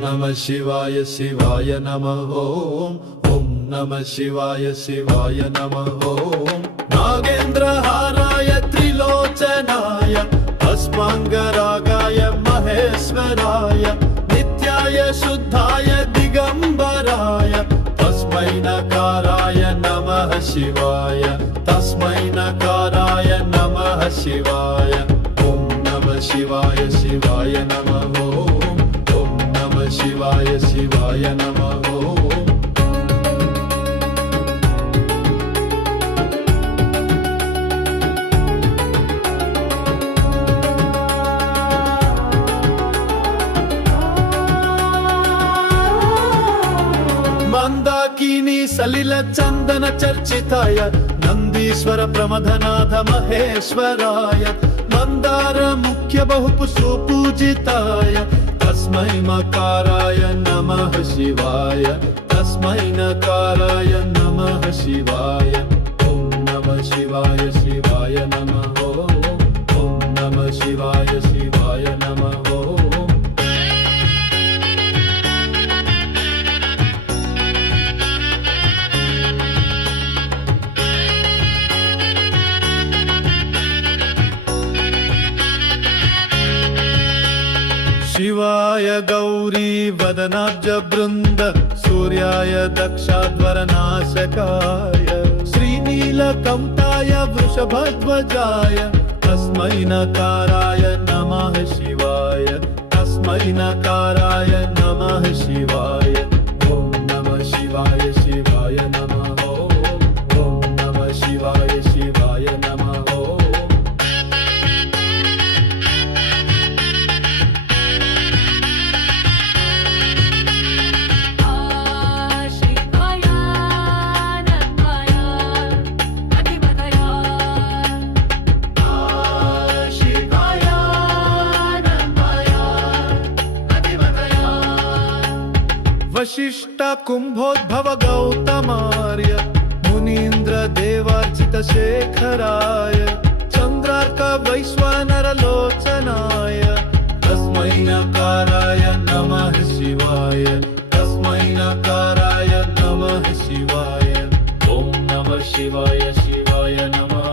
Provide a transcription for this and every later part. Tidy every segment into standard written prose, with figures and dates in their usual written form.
नमः शिवाय शिवाय नमः ओम ओम नमः शिवाय शिवाय नमः ओम नागेन्द्रहाराय त्रिलोचनाय अस्मांगरागाय महेश्वराय नित्याय शुद्धाय दिगंबराय तस्मै नकाराय नमः शिवाय तस्मै नकाराय नमः शिवाय ओम नमः शिवाय शिवाय नमः ओम शिवाय शिवाय नमः ओम मंदाकिनी सलिल चंदन चर्चिताय नंदीश्वर प्रमथनाथ महेश्वराय मंदार मुख्य बहुपुष्प पूजिताय तस्मै मकाराय नमः शिवाय तस्मै नकाराय नमः शिवाय ओम नमः शिवाय शिवाय नमः ओम नमः शिवाय शिवाय नमः ओम शिवाय गौरी वदनाब्ज वृंद सूर्याय दक्षाध्वरनाशकाय श्रीनीलकंठाय वृषभध्वजाय तस्मै नकाराय नमः शिवाय तस्मै नकाराय नमः शिवाय ओम नमः शिवाय शिवाय नमः ओम नमः शिवाय शिवाय नमः ओम वशिष्ठ कुंभोद्भव गौतमार्य मुनीन्द्र देवार्चित शेखराय चंद्रार्क वैश्वानर लोचनाय तस्मै नकाराय नमः शिवाय तस्मै नकाराय नमः शिवाय ओम नमः शिवाय शिवाय नमः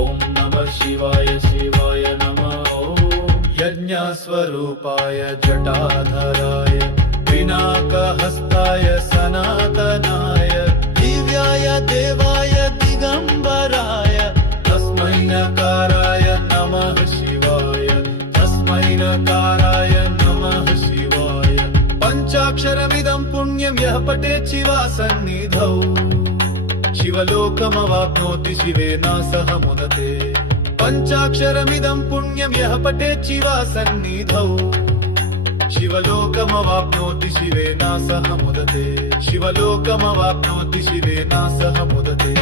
ओम नमः शिवाय शिवाय नमः ओम यज्ञस्वरूपाय जटाधराय पिनाकहस्ताय सनातनाय दिव्याय देवाय दिगंबराय तस्मै नकाराय नमः शिवाय तस्मै नकाराय नमः शिवाय पंचाक्षरमिदं पुण्यं यः पठेत् शिवासन्निधौ शिवलोकमवाप्नोति शिवेन सह मुदते पंचाक्षरमिदं पुण्यं यः पठेत् शिवासन्निधौ शिवलोकमवाप्नोति शिवेन सह मुदते शिवलोकमवाप्नोति शिवेन सह मुदते।